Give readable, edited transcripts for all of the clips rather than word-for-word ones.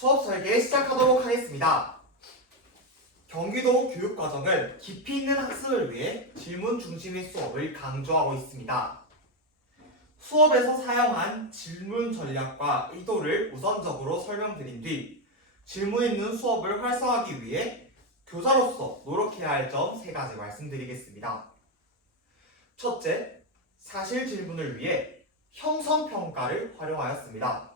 수업 설계 시작하도록 하겠습니다. 경기도 교육과정은 깊이 있는 학습을 위해 질문 중심의 수업을 강조하고 있습니다. 수업에서 사용한 질문 전략과 의도를 우선적으로 설명드린 뒤 질문 있는 수업을 활성화하기 위해 교사로서 노력해야 할 점 3가지 말씀드리겠습니다. 첫째, 사실 질문을 위해 형성평가를 활용하였습니다.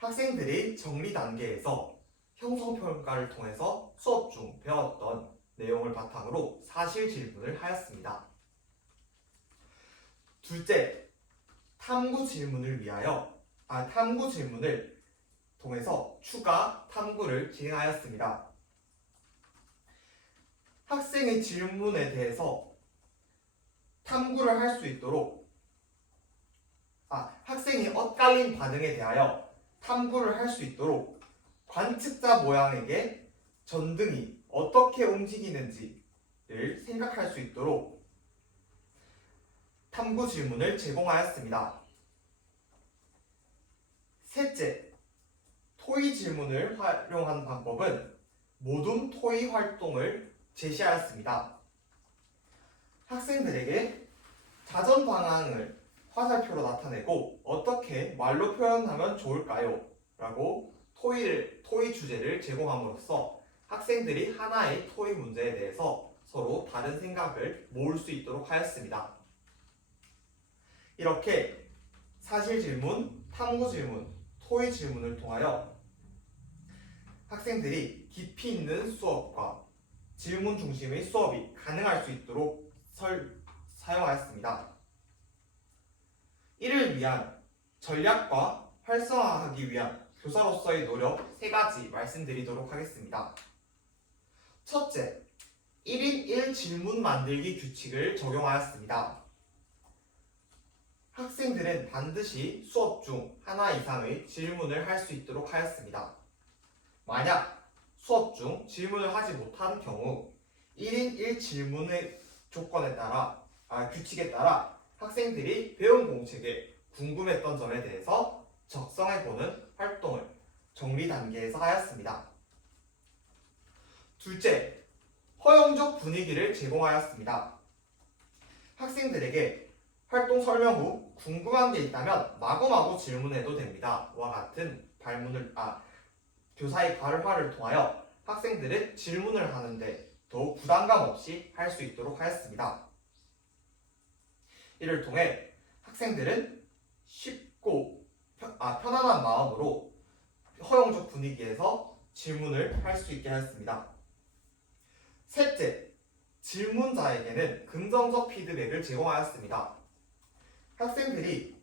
학생들이 정리 단계에서 형성평가를 통해서 수업 중 배웠던 내용을 바탕으로 사실 질문을 하였습니다. 둘째, 탐구 질문을 통해서 추가 탐구를 진행하였습니다. 학생의 질문에 대해서 탐구를 할 수 있도록 학생이 엇갈린 반응에 대하여 탐구를 할 수 있도록 관측자 모양에게 전등이 어떻게 움직이는지를 생각할 수 있도록 탐구 질문을 제공하였습니다. 셋째, 토의 질문을 활용한 방법은 모둠 토의 활동을 제시하였습니다. 학생들에게 자전 방향을 화살표로 나타내고 어떻게 말로 표현하면 좋을까요? 라고 토의 주제를 제공함으로써 학생들이 하나의 토의 문제에 대해서 서로 다른 생각을 모을 수 있도록 하였습니다. 이렇게 사실 질문, 탐구 질문, 토의 질문을 통하여 학생들이 깊이 있는 수업과 질문 중심의 수업이 가능할 수 있도록 사용하였습니다. 이를 위한 전략과 활성화하기 위한 교사로서의 노력 3가지 말씀드리도록 하겠습니다. 첫째, 1인 1질문 만들기 규칙을 적용하였습니다. 학생들은 반드시 수업 중 하나 이상의 질문을 할 수 있도록 하였습니다. 만약 수업 중 질문을 하지 못한 경우 1인 1질문의 규칙에 따라 학생들이 배운 공책에 궁금했던 점에 대해서 적성해보는 활동을 정리 단계에서 하였습니다. 둘째, 허용적 분위기를 제공하였습니다. 학생들에게 활동 설명 후 궁금한 게 있다면 마구마구 질문해도 됩니다. 와 같은 교사의 발화를 통하여 학생들은 질문을 하는데 더욱 부담감 없이 할 수 있도록 하였습니다. 이를 통해 학생들은 쉽고 편안한 마음으로 허용적 분위기에서 질문을 할 수 있게 하였습니다. 셋째, 질문자에게는 긍정적 피드백을 제공하였습니다. 학생들이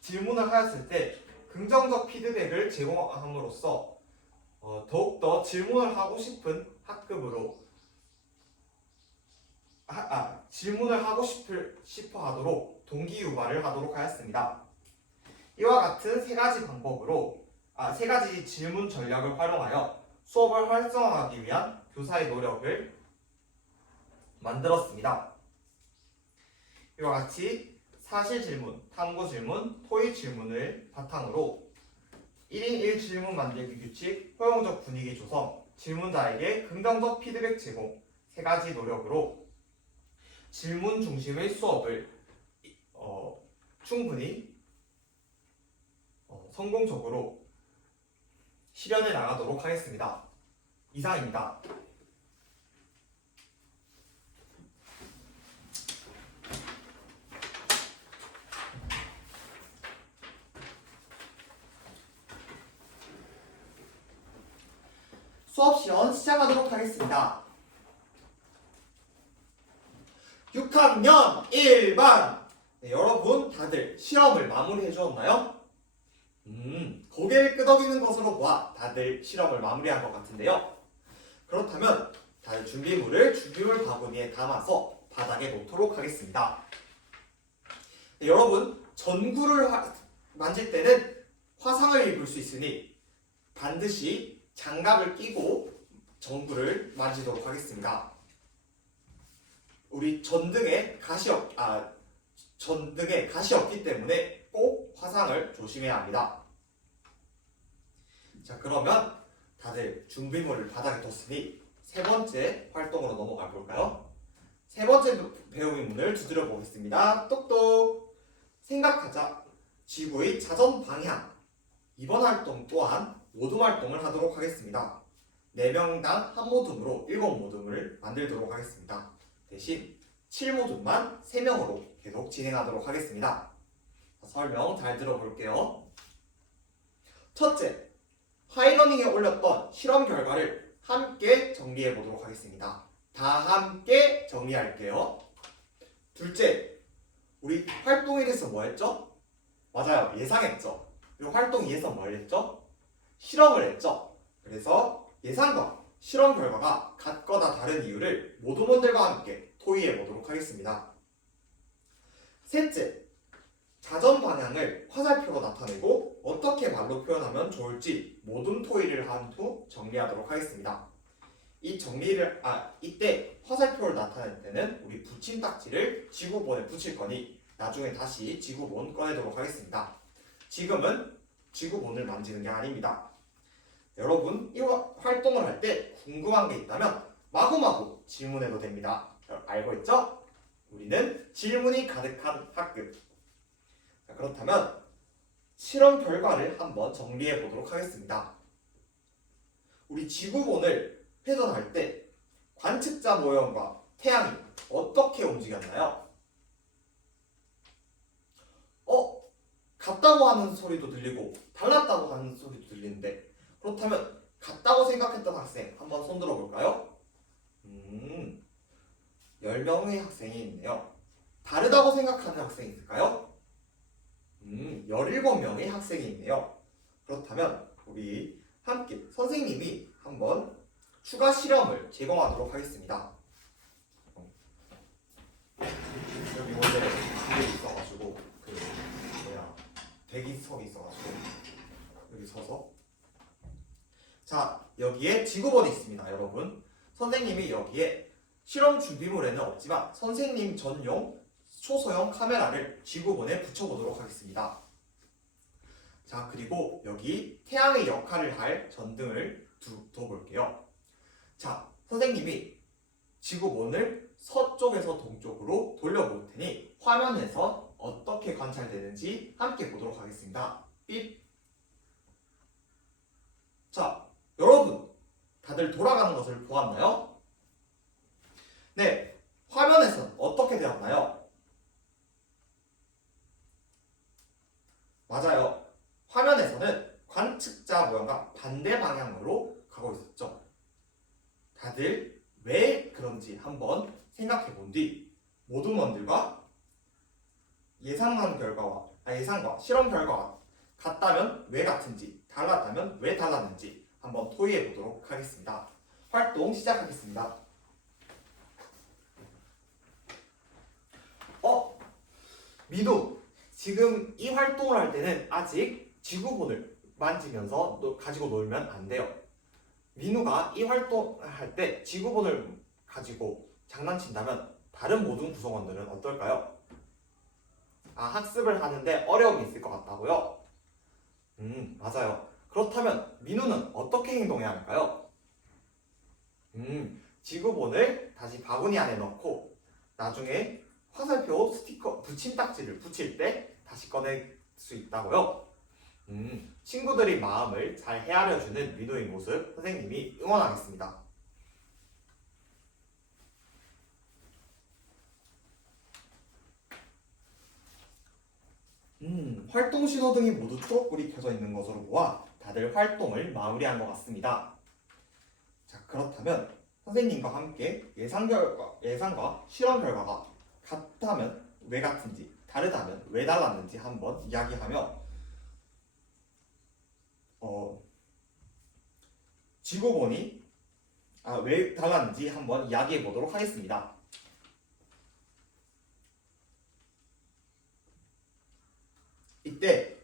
질문을 하였을 때 긍정적 피드백을 제공함으로써 더욱더 질문을 하고 싶은 질문을 하고 싶어 하도록 동기유발을 하도록 하였습니다. 이와 같은 3가지 질문 전략을 활용하여 수업을 활성화하기 위한 교사의 노력을 만들었습니다. 이와 같이 사실 질문, 탐구 질문, 토의 질문을 바탕으로 1인 1질문 만들기 규칙, 허용적 분위기 조성, 질문자에게 긍정적 피드백 제공 3가지 노력으로 질문 중심의 수업을 충분히 성공적으로 실현해 나가도록 하겠습니다. 이상입니다. 수업 시연 시작하도록 하겠습니다. 6학년 1반 여러분 다들 시험을 마무리해 주었나요? 고개를 끄덕이는 것으로 보아 다들 실험을 마무리한 것 같은데요. 그렇다면 다들 준비물 바구니에 담아서 바닥에 놓도록 하겠습니다. 여러분 전구를 만질 때는 화상을 입을 수 있으니 반드시 장갑을 끼고 전구를 만지도록 하겠습니다. 우리 전등에 가시 없기 때문에 꼭 화상을 조심해야 합니다. 자, 그러면 다들 준비물을 바닥에 뒀으니 세 번째 활동으로 넘어가 볼까요? 세 번째 배우기문을 두드려 보겠습니다. 똑똑! 생각하자. 지구의 자전 방향. 이번 활동 또한 모둠 활동을 하도록 하겠습니다. 4명당 한 모둠으로 7모둠을 만들도록 하겠습니다. 대신 7모둠만 3명으로 계속 진행하도록 하겠습니다. 설명 잘 들어볼게요. 첫째, 하이러닝에 올렸던 실험 결과를 함께 정리해 보도록 하겠습니다. 다 함께 정리할게요. 둘째, 우리 활동 1에서 뭐 했죠? 맞아요, 예상했죠. 그리고 활동 2에서 뭘 했죠? 실험을 했죠. 그래서 예상과 실험 결과가 같거나 다른 이유를 모둠원들과 함께 토의해 보도록 하겠습니다. 셋째, 자전 방향을 화살표로 나타내고 어떻게 말로 표현하면 좋을지 모둠 토의를 한 후 정리하도록 하겠습니다. 이때 화살표를 나타낼 때는 우리 붙임딱지를 지구본에 붙일 거니 나중에 다시 지구본 꺼내도록 하겠습니다. 지금은 지구본을 만지는 게 아닙니다. 여러분, 이 활동을 할 때 궁금한 게 있다면 마구마구 질문해도 됩니다. 알고 있죠? 우리는 질문이 가득한 학급. 자, 그렇다면 실험 결과를 한번 정리해 보도록 하겠습니다. 우리 지구본을 회전할 때 관측자 모형과 태양이 어떻게 움직였나요? 같다고 하는 소리도 들리고 달랐다고 하는 소리도 들리는데, 그렇다면 같다고 생각했던 학생 한번 손 들어볼까요? 10명의 학생이 있네요. 다르다고 생각하는 학생이 있을까요? 17명의 학생이 있네요. 그렇다면 우리 함께 선생님이 한번 추가 실험을 제공하도록 하겠습니다. 여기 원래 그게 있어가지고 대기석이 있어가지고 여기 서서, 자, 여기에 지구본이 있습니다. 여러분, 선생님이 여기에 실험 준비물에는 없지만 선생님 전용 초소형 카메라를 지구본에 붙여보도록 하겠습니다. 자, 그리고 여기 태양의 역할을 할 전등을 둬볼게요. 자, 선생님이 지구본을 서쪽에서 동쪽으로 돌려볼 테니 화면에서 어떻게 관찰되는지 함께 보도록 하겠습니다. 삐. 자, 여러분, 다들 돌아가는 것을 보았나요? 네, 화면에서는 어떻게 되었나요? 맞아요. 화면에서는 관측자 모양과 반대 방향으로 가고 있었죠. 다들 왜 그런지 한번 생각해 본 뒤 모둠원들과 예상과 실험 결과가 같다면 왜 같은지, 달랐다면 왜 달랐는지 한번 토의해 보도록 하겠습니다. 활동 시작하겠습니다. 민우, 지금 이 활동을 할 때는 아직 지구본을 만지면서 가지고 놀면 안 돼요. 민우가 이 활동을 할 때 지구본을 가지고 장난친다면 다른 모든 구성원들은 어떨까요? 학습을 하는데 어려움이 있을 것 같다고요? 맞아요. 그렇다면 민우는 어떻게 행동해야 할까요? 지구본을 다시 바구니 안에 넣고 나중에 화살표 스티커 붙임딱지를 붙일 때 다시 꺼낼 수 있다고요? 친구들이 마음을 잘 헤아려주는 민우의 모습 선생님이 응원하겠습니다. 활동 신호등이 모두 초록불이 켜져 있는 것으로 보아 다들 활동을 마무리한 것 같습니다. 자, 그렇다면 선생님과 함께 예상과 실험 결과가 같다면 왜 같은지, 다르다면 왜 달랐는지 한번 이야기하며 지구본이 왜 달랐는지 한번 이야기해 보도록 하겠습니다. 이때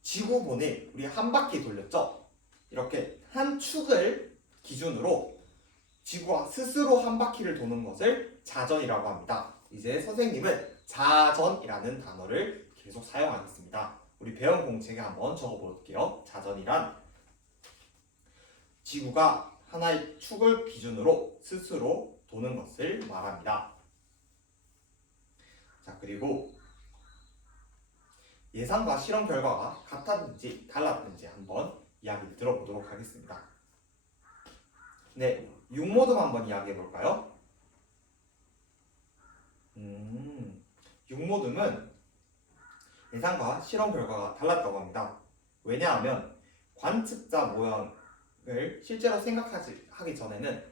지구본을 우리 한 바퀴 돌렸죠. 이렇게 한 축을 기준으로 지구가 스스로 한 바퀴를 도는 것을 자전이라고 합니다. 이제 선생님은 자전이라는 단어를 계속 사용하겠습니다. 우리 배운 공책에 한번 적어볼게요. 자전이란 지구가 하나의 축을 기준으로 스스로 도는 것을 말합니다. 자, 그리고 예상과 실험 결과가 같았는지 달랐는지 한번 이야기를 들어보도록 하겠습니다. 네, 육모듬 한번 이야기해 볼까요? 육모듬은 예상과 실험 결과가 달랐다고 합니다. 왜냐하면 관측자 모양을 실제로 생각하기 전에는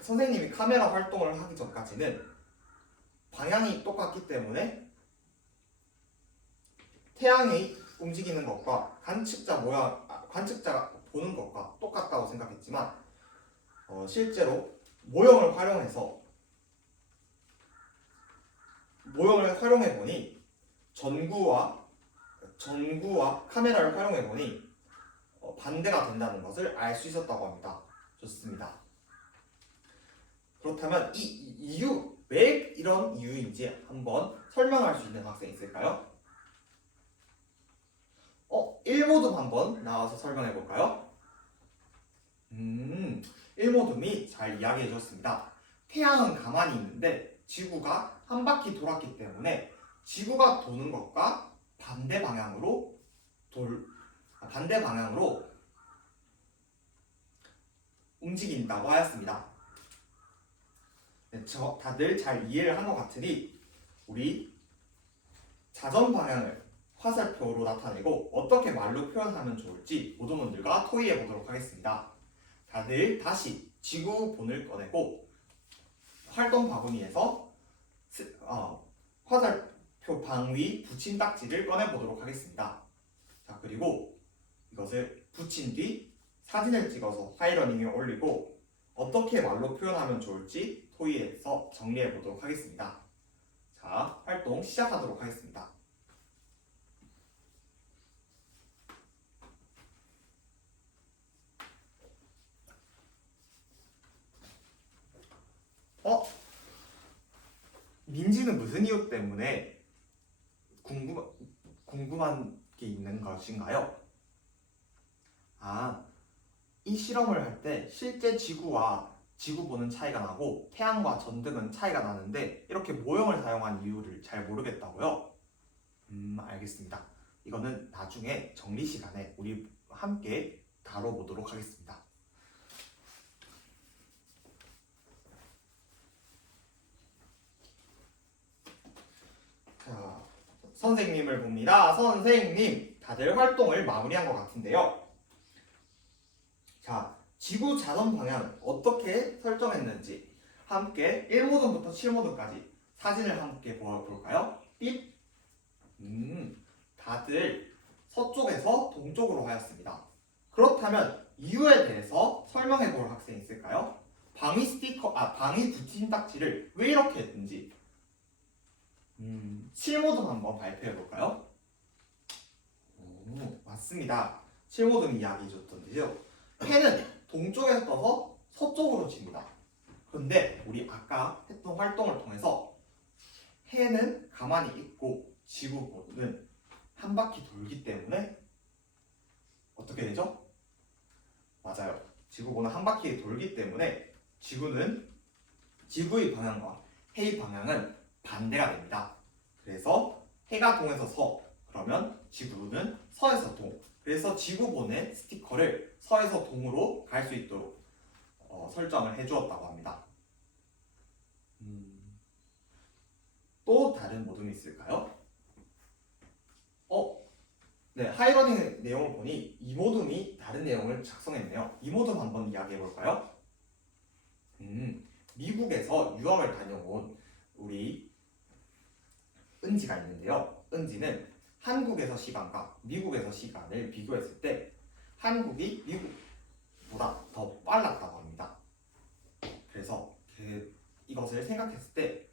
선생님이 카메라 활동을 하기 전까지는 방향이 똑같기 때문에 태양이 움직이는 것과 관측자가 보는 것과 똑같다고 생각했지만 실제로 모형을 활용해 보니 전구와 카메라를 활용해 보니 반대가 된다는 것을 알 수 있었다고 합니다. 좋습니다. 그렇다면 이 이유, 왜 이런 이유인지 한번 설명할 수 있는 학생 있을까요? 1모듬 한번 나와서 설명해 볼까요? 1모듬이 잘 이야기해 줬습니다. 태양은 가만히 있는데 지구가 한 바퀴 돌았기 때문에 지구가 도는 것과 반대 방향으로 움직인다고 하였습니다. 네, 다들 잘 이해를 한 것 같으니 우리 자전 방향을 화살표로 나타내고 어떻게 말로 표현하면 좋을지 모두분들과 토의해 보도록 하겠습니다. 다들 다시 지구본을 꺼내고 활동 바구니에서 화살표 방위 붙인 딱지를 꺼내 보도록 하겠습니다. 자, 그리고 이것을 붙인 뒤 사진을 찍어서 하이러닝에 올리고 어떻게 말로 표현하면 좋을지 토의에서 정리해 보도록 하겠습니다. 자, 활동 시작하도록 하겠습니다. 민지는 무슨 이유 때문에 궁금한 게 있는 것인가요? 이 실험을 할 때 실제 지구와 지구본은 차이가 나고 태양과 전등은 차이가 나는데 이렇게 모형을 사용한 이유를 잘 모르겠다고요? 알겠습니다. 이거는 나중에 정리 시간에 우리 함께 다뤄보도록 하겠습니다. 자, 선생님을 봅니다. 선생님, 다들 활동을 마무리한 것 같은데요. 자, 지구 자전 방향 어떻게 설정했는지 함께 1모듬부터 7모듬까지 사진을 함께 보아볼까요? 삐. 다들 서쪽에서 동쪽으로 하였습니다. 그렇다면 이유에 대해서 설명해 볼 학생 있을까요? 방위 붙인 딱지를 왜 이렇게 했는지 7모듬 한번 발표해 볼까요? 맞습니다. 7모듬 이야기해 줬던데요. 해는 동쪽에서 떠서 서쪽으로 집니다. 그런데 우리 아까 했던 활동을 통해서 해는 가만히 있고 지구본은 한 바퀴 돌기 때문에 어떻게 되죠? 맞아요. 지구본은 한 바퀴 돌기 때문에 지구의 방향과 해의 방향은 반대가 됩니다. 그래서 해가 동에서 서, 그러면 지구는 서에서 동. 그래서 지구본의 스티커를 서에서 동으로 갈 수 있도록 설정을 해주었다고 합니다. 또 다른 모둠이 있을까요? 네, 하이러닝 내용을 보니 이 모둠이 다른 내용을 작성했네요. 이 모둠 한번 이야기해 볼까요? 미국에서 유학을 다녀온 우리 은지가 있는데요. 은지는 한국에서 시간과 미국에서 시간을 비교했을 때 한국이 미국보다 더 빨랐다고 합니다. 그래서 이것을 생각했을 때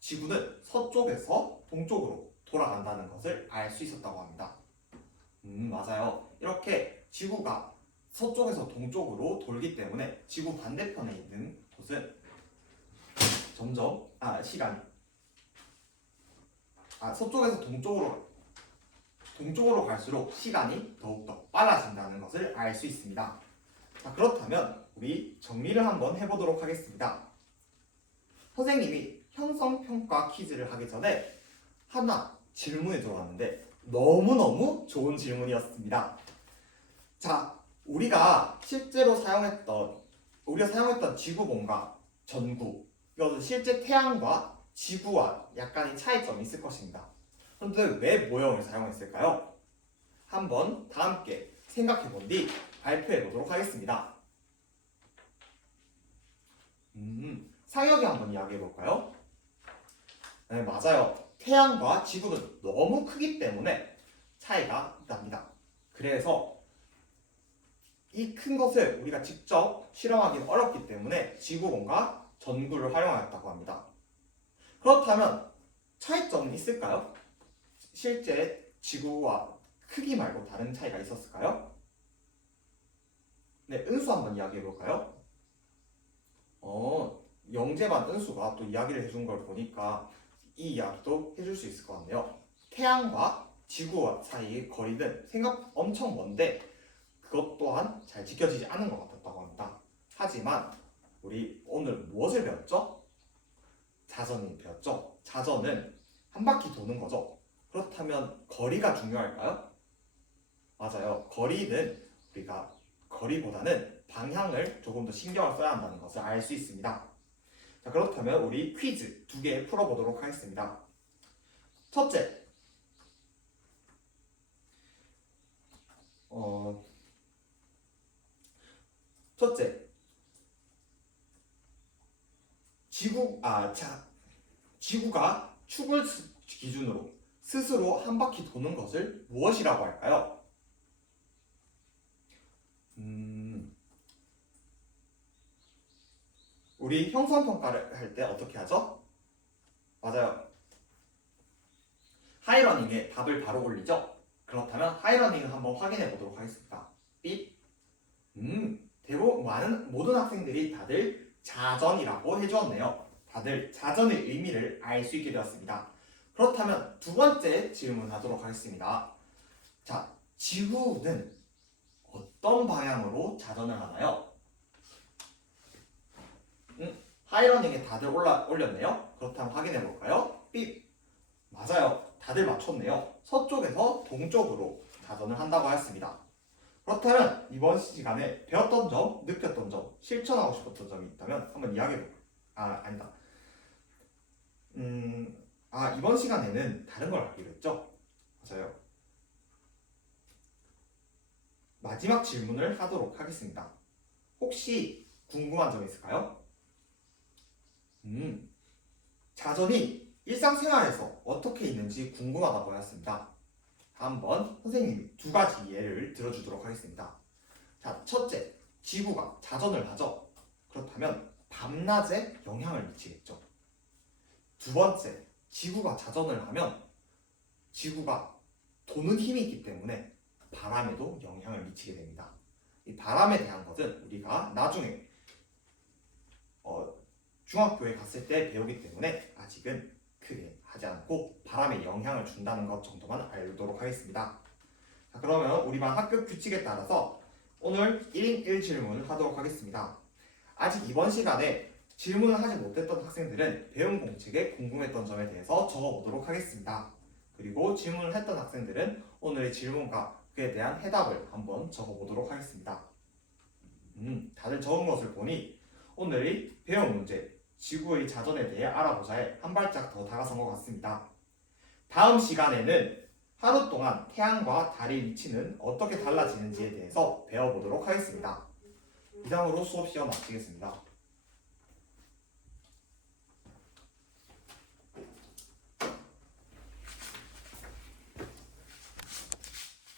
지구는 서쪽에서 동쪽으로 돌아간다는 것을 알 수 있었다고 합니다. 맞아요. 이렇게 지구가 서쪽에서 동쪽으로 돌기 때문에 지구 반대편에 있는 곳은 점점 서쪽에서 동쪽으로 동쪽으로 갈수록 시간이 더욱더 빨라진다는 것을 알 수 있습니다. 자, 그렇다면 우리 정리를 한번 해보도록 하겠습니다. 선생님이 형성평가 퀴즈를 하기 전에 하나 질문이 들어왔는데 너무너무 좋은 질문이었습니다. 자, 우리가 사용했던 지구본과 전구, 이것은 실제 태양과 지구와 약간의 차이점이 있을 것입니다. 그런데 왜 모형을 사용했을까요? 한번 다 함께 생각해 본 뒤 발표해 보도록 하겠습니다. 상혁이 한번 이야기해 볼까요? 네, 맞아요. 태양과 지구는 너무 크기 때문에 차이가 납니다. 그래서 이 큰 것을 우리가 직접 실험하기는 어렵기 때문에 지구본과 전구를 활용하였다고 합니다. 그렇다면 차이점은 있을까요? 실제 지구와 크기 말고 다른 차이가 있었을까요? 네, 은수 한번 이야기해 볼까요? 영재반 은수가 또 이야기를 해준 걸 보니까 이 이야기도 해줄 수 있을 것 같네요. 태양과 지구 사이의 거리는 생각 엄청 먼데 그것 또한 잘 지켜지지 않은 것 같았다고 합니다. 하지만 우리 오늘 무엇을 배웠죠? 자전을 배웠죠? 자전은 한 바퀴 도는 거죠. 그렇다면 거리가 중요할까요? 맞아요. 거리는 우리가 거리보다는 방향을 조금 더 신경을 써야 한다는 것을 알 수 있습니다. 자, 그렇다면 우리 퀴즈 2개 풀어보도록 하겠습니다. 첫째, 지구가 축을 기준으로 스스로 한 바퀴 도는 것을 무엇이라고 할까요? 우리 형성평가를 할 때 어떻게 하죠? 맞아요. 하이러닝에 답을 바로 올리죠? 그렇다면 하이러닝을 한번 확인해 보도록 하겠습니다. 삐. 모든 학생들이 다들 자전이라고 해주었네요. 다들 자전의 의미를 알 수 있게 되었습니다. 그렇다면 두 번째 질문 하도록 하겠습니다. 자, 지구는 어떤 방향으로 자전을 하나요? 하이러닝에 다들 올렸네요. 그렇다면 확인해 볼까요? 삐. 맞아요. 다들 맞췄네요. 서쪽에서 동쪽으로 자전을 한다고 하였습니다. 그렇다면 이번 시간에 배웠던 점, 느꼈던 점, 실천하고 싶었던 점이 있다면 한번 이야기해 볼까요? 아니다. 이번 시간에는 다른 걸 하기로 했죠? 맞아요. 마지막 질문을 하도록 하겠습니다. 혹시 궁금한 점 있을까요? 자전이 일상생활에서 어떻게 있는지 궁금하다고 하였습니다. 한번 선생님이 두 가지 예를 들어주도록 하겠습니다. 자, 첫째, 지구가 자전을 하죠. 그렇다면 밤낮에 영향을 미치겠죠. 두 번째, 지구가 자전을 하면 지구가 도는 힘이 있기 때문에 바람에도 영향을 미치게 됩니다. 이 바람에 대한 것은 우리가 나중에 중학교에 갔을 때 배우기 때문에 아직은 크게 하지 않고 바람에 영향을 준다는 것 정도만 알도록 하겠습니다. 자, 그러면 우리 반 학교 규칙에 따라서 오늘 1인 1질문을 하도록 하겠습니다. 아직 이번 시간에 질문을 하지 못했던 학생들은 배운 공책에 궁금했던 점에 대해서 적어보도록 하겠습니다. 그리고 질문을 했던 학생들은 오늘의 질문과 그에 대한 해답을 한번 적어보도록 하겠습니다. 다들 적은 것을 보니 오늘의 배운 문제, 지구의 자전에 대해 알아보자에 한 발짝 더 다가선 것 같습니다. 다음 시간에는 하루 동안 태양과 달의 위치는 어떻게 달라지는지에 대해서 배워보도록 하겠습니다. 이상으로 수업 시간 마치겠습니다.